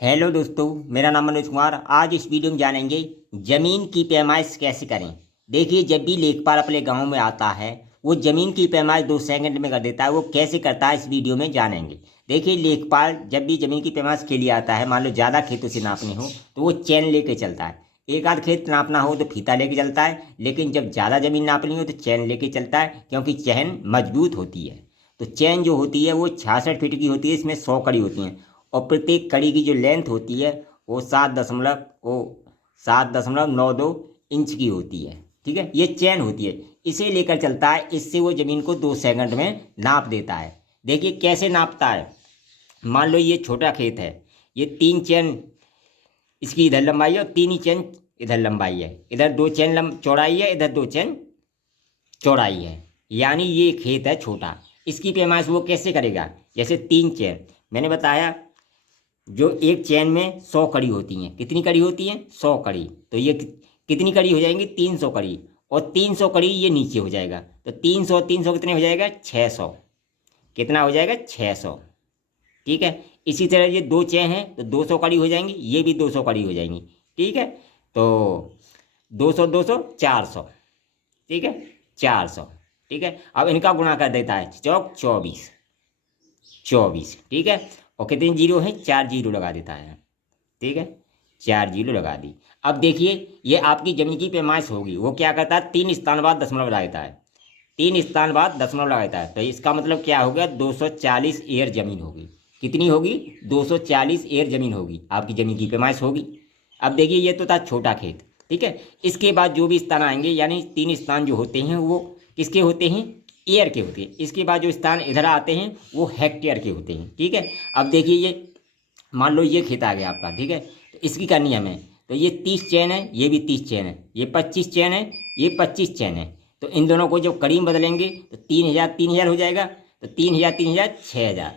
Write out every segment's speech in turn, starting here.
Hello दोस्तों, मेरा नाम मनोज कुमार। आज इस वीडियो में जानेंगे ज़मीन की पैमाइश कैसे करें। देखिए, जब भी लेखपाल अपने गांव में आता है वो ज़मीन की पैमाइश 2 सेकंड में कर देता है। वो कैसे करता है इस वीडियो में जानेंगे। देखिए, लेखपाल जब भी ज़मीन की पैमाइश के लिए आता है, मान लो ज़्यादा खेतों से नापनी हो तो वो चैन लेके चलता है। एक आध खेत नापना हो तो फीता लेके चलता है, लेकिन जब ज़्यादा ज़मीन नापनी हो तो चैन लेके चलता है, क्योंकि चैन मजबूत होती है। तो चैन जो होती है वो 66 फीट की होती है। इसमें 100 कड़ी होती हैं और प्रत्येक कड़ी की जो लेंथ होती है वो 7.92 इंच की होती है। ठीक है, ये चैन होती है, इसे लेकर चलता है। इससे वो ज़मीन को 2 सेकंड में नाप देता है। देखिए कैसे नापता है। मान लो ये छोटा खेत है, ये 3 चैन इसकी इधर लंबाई है और 3 ही चैन इधर लंबाई है। इधर 2 चैन चौड़ाई है, इधर 2 चैन चौड़ाई है, यानी ये खेत है छोटा। इसकी पैमाइश वो कैसे करेगा। जैसे 3 चैन मैंने बताया, जो एक चैन में 100 कड़ी होती हैं। कितनी कड़ी होती हैं? 100 कड़ी। तो ये कितनी कड़ी हो जाएंगी? 300 कड़ी। और 300 कड़ी ये नीचे हो जाएगा, तो 300 कितने हो जाएगा? 600। कितना हो जाएगा? 600। ठीक है, इसी तरह ये 2 चैन हैं तो 200 कड़ी हो जाएंगी, ये भी 200 कड़ी हो जाएंगी। ठीक है, तो 200 200 400। ठीक है, 400। ठीक है, अब इनका गुणा कर देता है चौक 24। 24। ठीक है, और कितने जीरो हैं? 4 जीरो लगा देता है। ठीक है, 4 जीरो लगा दी। अब देखिए, ये आपकी जमीन की पैमाइश होगी। वो क्या करता है? 3 स्थान बाद दशमलव लगा देता है। 3 स्थान बाद दशमलव लगा देता है, तो इसका मतलब क्या हो गया? 240 एयर जमीन होगी। कितनी होगी? 240 एयर जमीन होगी, आपकी जमीन की पैमाइश होगी। अब देखिए, ये तो था छोटा खेत। ठीक है, इसके बाद जो भी स्थान आएंगे, यानी 3 स्थान जो होते हैं वो किसके होते हैं? एयर के होते हैं। इसके बाद जो स्थान इधर आते हैं वो हेक्टेयर के होते हैं। ठीक है, अब देखिए, ये मान लो ये खेत आ गया आपका। ठीक है, तो इसकी करनी है हमें। तो ये 30 चैन है, ये भी 30 चैन है, ये 25 चैन है, ये 25 चैन है। तो इन दोनों को जब कड़ी में बदलेंगे तो 3000 3000 हो जाएगा। तो 3000 3000 6000।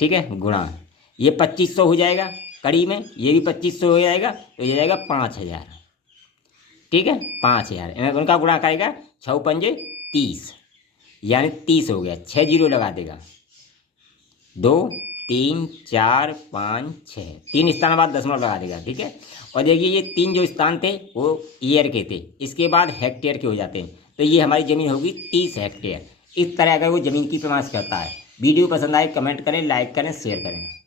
ठीक है, गुणा ये 2500 हो जाएगा कड़ी में, ये भी 2500 हो जाएगा, तो ये जाएगा 5000। ठीक है, 5000 उनका गुणा करेगा 6 पंजे 30, यानी 30 हो गया। 6 जीरो लगा देगा। 2 3 4 5 6, 3 स्थान बाद दशमलव लगा देगा। ठीक है, और देखिए, ये 3 जो स्थान थे वो ईयर के थे, इसके बाद हेक्टेयर के हो जाते हैं। तो ये हमारी ज़मीन होगी 30 हेक्टेयर। इस तरह अगर वो ज़मीन की पैमाइश करता है। वीडियो पसंद आए कमेंट करें, लाइक करें, शेयर करें।